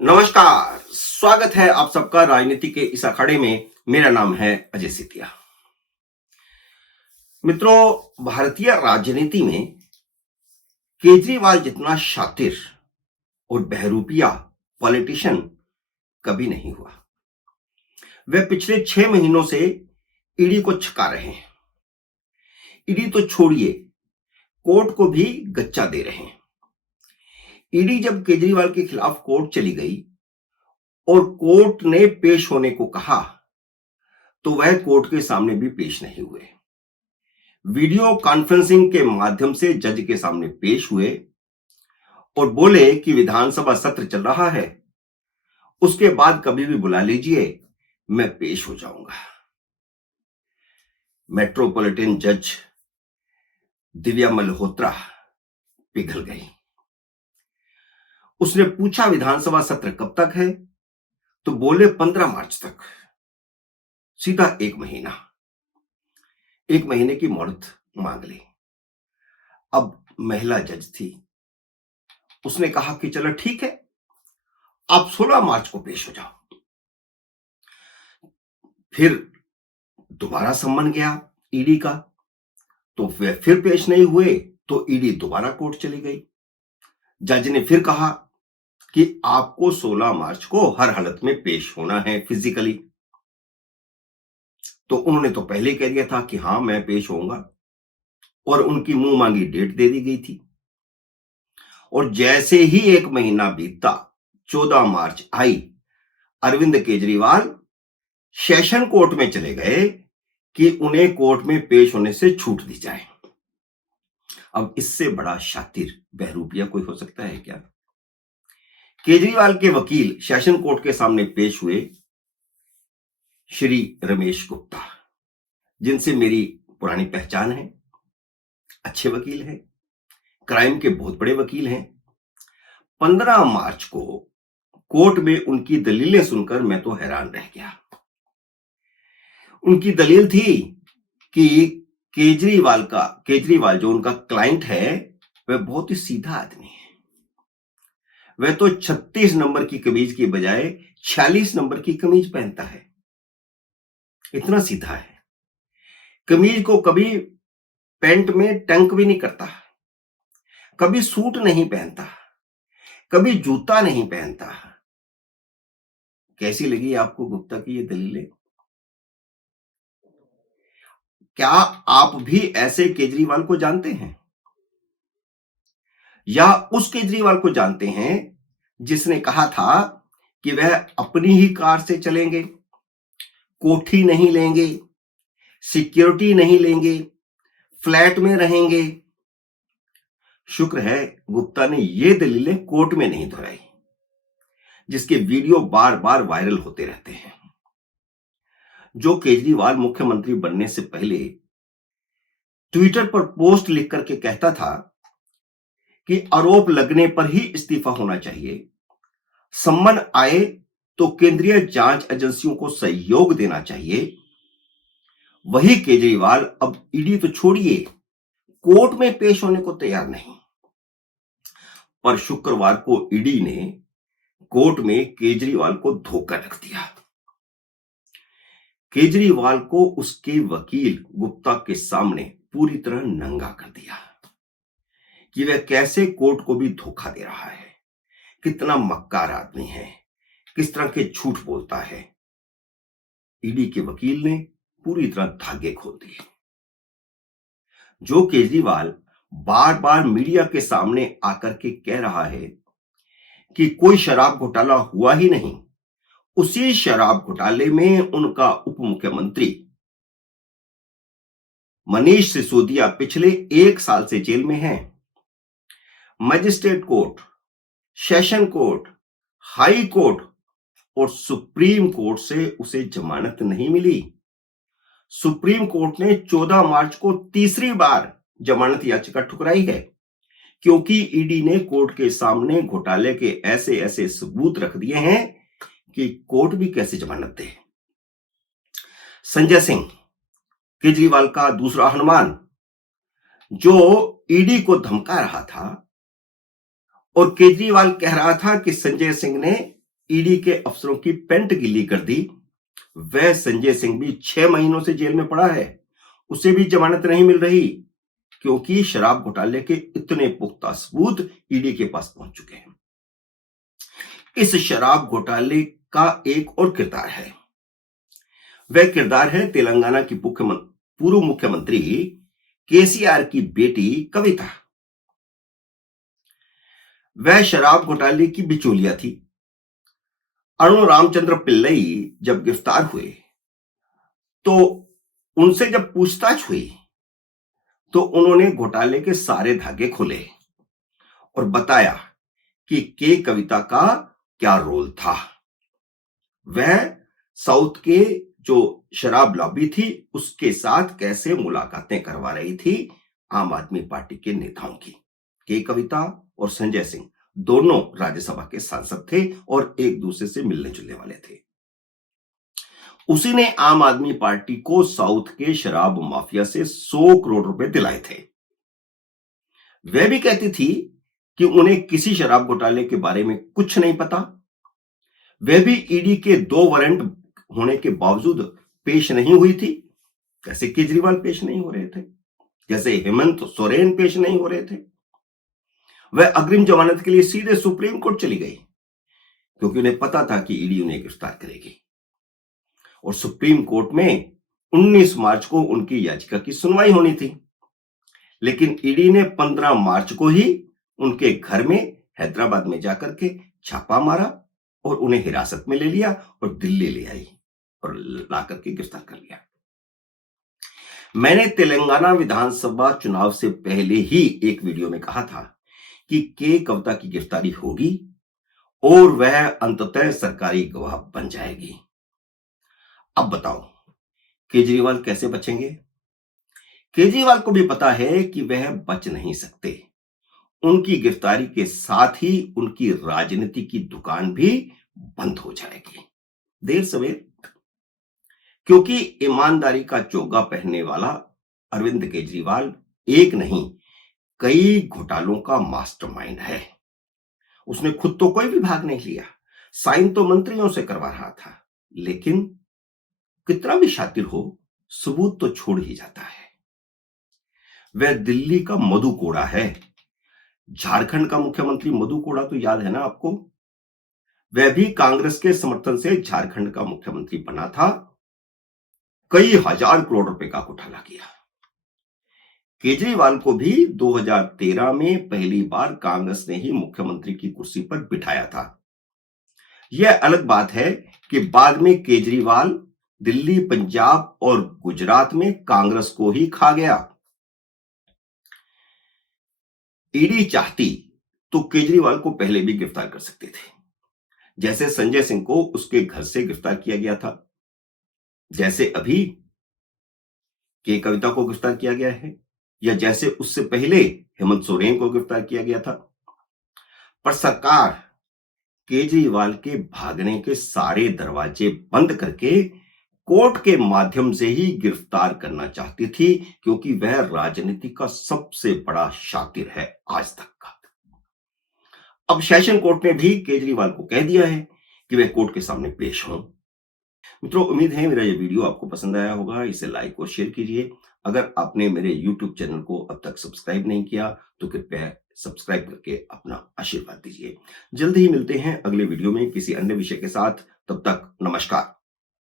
नमस्कार। स्वागत है आप सबका राजनीति के इस अखाड़े में। मेरा नाम है अजय सितिया। मित्रों, भारतीय राजनीति में केजरीवाल जितना शातिर और बहरूपिया पॉलिटिशियन कभी नहीं हुआ। वे पिछले 6 महीनों से ईडी को छका रहे हैं। ईडी तो छोड़िए, कोर्ट को भी गच्चा दे रहे हैं। ईडी जब केजरीवाल के खिलाफ कोर्ट चली गई और कोर्ट ने पेश होने को कहा तो वह कोर्ट के सामने भी पेश नहीं हुए। वीडियो कॉन्फ्रेंसिंग के माध्यम से जज के सामने पेश हुए और बोले कि विधानसभा सत्र चल रहा है, उसके बाद कभी भी बुला लीजिए, मैं पेश हो जाऊंगा। मेट्रोपॉलिटन जज दिव्या मल्होत्रा पिघल गई। उसने पूछा विधानसभा सत्र कब तक है, तो बोले 15 मार्च तक। सीधा 1 महीना, 1 महीने की मोहलत मांग ली। अब महिला जज थी, उसने कहा कि चलो ठीक है, आप 16 मार्च को पेश हो जाओ। फिर दोबारा सम्मन गया ईडी का, तो वे फिर पेश नहीं हुए, तो ईडी दोबारा कोर्ट चली गई। जज ने फिर कहा कि आपको 16 मार्च को हर हालत में पेश होना है फिजिकली। तो उन्होंने तो पहले कह दिया था कि हां मैं पेश होऊंगा, और उनकी मुंह मांगी डेट दे दी गई थी। और जैसे ही 1 महीना बीता, 14 मार्च आई, अरविंद केजरीवाल सेशन कोर्ट में चले गए कि उन्हें कोर्ट में पेश होने से छूट दी जाए। अब इससे बड़ा शातिर बहरूपिया कोई हो सकता है क्या? केजरीवाल के वकील सेशन कोर्ट के सामने पेश हुए श्री रमेश गुप्ता, जिनसे मेरी पुरानी पहचान है, अच्छे वकील हैं, क्राइम के बहुत बड़े वकील हैं। 15 मार्च को कोर्ट में उनकी दलीलें सुनकर मैं तो हैरान रह गया। उनकी दलील थी कि केजरीवाल जो उनका क्लाइंट है, वह बहुत ही सीधा आदमी है। वह तो 36 नंबर की कमीज की बजाय 46 नंबर की कमीज पहनता है। इतना सीधा है। कमीज को कभी पैंट में टंक भी नहीं करता, कभी सूट नहीं पहनता, कभी जूता नहीं पहनता। कैसी लगी आपको गुप्ता की ये दलीलें? क्या आप भी ऐसे केजरीवाल को जानते हैं, या उस केजरीवाल को जानते हैं जिसने कहा था कि वह अपनी ही कार से चलेंगे, कोठी नहीं लेंगे, सिक्योरिटी नहीं लेंगे, फ्लैट में रहेंगे? शुक्र है गुप्ता ने ये दलीलें कोर्ट में नहीं दोहराई, जिसके वीडियो बार बार वायरल होते रहते हैं। जो केजरीवाल मुख्यमंत्री बनने से पहले ट्विटर पर पोस्ट लिख करके कहता था कि आरोप लगने पर ही इस्तीफा होना चाहिए, सम्मन आए तो केंद्रीय जांच एजेंसियों को सहयोग देना चाहिए, वही केजरीवाल अब ईडी तो छोड़िए, कोर्ट में पेश होने को तैयार नहीं। पर शुक्रवार को ईडी ने कोर्ट में केजरीवाल को धोखा रख दिया। केजरीवाल को उसके वकील गुप्ता के सामने पूरी तरह नंगा कर दिया कि वह कैसे कोर्ट को भी धोखा दे रहा है, कितना मक्कार आदमी है, किस तरह के झूठ बोलता है। ईडी के वकील ने पूरी तरह धागे खोल दिए। जो केजरीवाल बार बार मीडिया के सामने आकर के कह रहा है कि कोई शराब घोटाला हुआ ही नहीं, उसी शराब घोटाले में उनका उप मुख्यमंत्री मनीष सिसोदिया पिछले 1 साल से जेल में है। Magistrate court, session court, high court और सुप्रीम कोर्ट से उसे जमानत नहीं मिली। सुप्रीम कोर्ट ने 14 मार्च को तीसरी बार जमानत याचिका ठुकराई है, क्योंकि ईडी ने कोर्ट के सामने घोटाले के ऐसे ऐसे सबूत रख दिए हैं कि कोर्ट भी कैसे जमानत दे। संजय सिंह, केजरीवाल का दूसरा हनुमान, जो ईडी को धमका रहा था, और केजरीवाल कह रहा था कि संजय सिंह ने ईडी के अफसरों की पेंट गिल्ली कर दी, वह संजय सिंह भी 6 महीनों से जेल में पड़ा है, उसे भी जमानत नहीं मिल रही, क्योंकि शराब घोटाले के इतने पुख्ता सबूत ईडी के पास पहुंच चुके हैं। इस शराब घोटाले का एक और किरदार है। वह किरदार है तेलंगाना की पूर्व मुख्यमंत्री केसीआर की बेटी कविता। वह शराब घोटाले की बिचौलिया थी। अरुण रामचंद्र पिल्लई जब गिरफ्तार हुए तो उनसे जब पूछताछ हुई तो उन्होंने घोटाले के सारे धागे खोले और बताया कि के कविता का क्या रोल था। वह साउथ के जो शराब लॉबी थी उसके साथ कैसे मुलाकातें करवा रही थी आम आदमी पार्टी के नेताओं की। के कविता और संजय सिंह दोनों राज्यसभा के सांसद थे और एक दूसरे से मिलने जुलने वाले थे। उसी ने आम आदमी पार्टी को साउथ के शराब माफिया से 100 करोड़ रुपए दिलाए थे। वह भी कहती थी कि उन्हें किसी शराब घोटाले के बारे में कुछ नहीं पता। वह भी ईडी के 2 वारंट होने के बावजूद पेश नहीं हुई थी। कैसे केजरीवाल पेश नहीं हो रहे थे, जैसे हेमंत सोरेन पेश नहीं हो रहे थे। वह अग्रिम जमानत के लिए सीधे सुप्रीम कोर्ट चली गई, क्योंकि उन्हें पता था कि ईडी उन्हें गिरफ्तार करेगी। और सुप्रीम कोर्ट में 19 मार्च को उनकी याचिका की सुनवाई होनी थी, लेकिन ईडी ने 15 मार्च को ही उनके घर में हैदराबाद में जाकर के छापा मारा और उन्हें हिरासत में ले लिया और दिल्ली ले आई और ला करके गिरफ्तार कर लिया। मैंने तेलंगाना विधानसभा चुनाव से पहले ही एक वीडियो में कहा था कि के कविता की गिरफ्तारी होगी और वह अंततः सरकारी गवाह बन जाएगी। अब बताओ केजरीवाल कैसे बचेंगे? केजरीवाल को भी पता है कि वह बच नहीं सकते। उनकी गिरफ्तारी के साथ ही उनकी राजनीति की दुकान भी बंद हो जाएगी, देर सवेर। क्योंकि ईमानदारी का चोगा पहनने वाला अरविंद केजरीवाल एक नहीं कई घोटालों का मास्टरमाइंड है। उसने खुद तो कोई भी भाग नहीं लिया, साइन तो मंत्रियों से करवा रहा था, लेकिन कितना भी शातिर हो सबूत तो छोड़ ही जाता है। वह दिल्ली का मधु कोड़ा है। झारखंड का मुख्यमंत्री मधु कोड़ा तो याद है ना आपको? वह भी कांग्रेस के समर्थन से झारखंड का मुख्यमंत्री बना था। कई हजार करोड़ रुपए का घोटाला किया। केजरीवाल को भी 2013 में पहली बार कांग्रेस ने ही मुख्यमंत्री की कुर्सी पर बिठाया था। यह अलग बात है कि बाद में केजरीवाल दिल्ली, पंजाब और गुजरात में कांग्रेस को ही खा गया। ईडी चाहती तो केजरीवाल को पहले भी गिरफ्तार कर सकते थे, जैसे संजय सिंह को उसके घर से गिरफ्तार किया गया था, जैसे अभी के कविता को गिरफ्तार किया गया है, या जैसे उससे पहले हेमंत सोरेन को गिरफ्तार किया गया था। पर सरकार केजरीवाल के भागने के सारे दरवाजे बंद करके कोर्ट के माध्यम से ही गिरफ्तार करना चाहती थी, क्योंकि वह राजनीति का सबसे बड़ा शातिर है आज तक का। अब सेशन कोर्ट ने भी केजरीवाल को कह दिया है कि वह कोर्ट के सामने पेश हों। मित्रों, उम्मीद है मेरा यह वीडियो आपको पसंद आया होगा। इसे लाइक और शेयर कीजिए। अगर आपने मेरे YouTube चैनल को अब तक सब्सक्राइब नहीं किया तो कृपया सब्सक्राइब करके अपना आशीर्वाद दीजिए। जल्द ही मिलते हैं अगले वीडियो में किसी अन्य विषय के साथ। तब तक नमस्कार।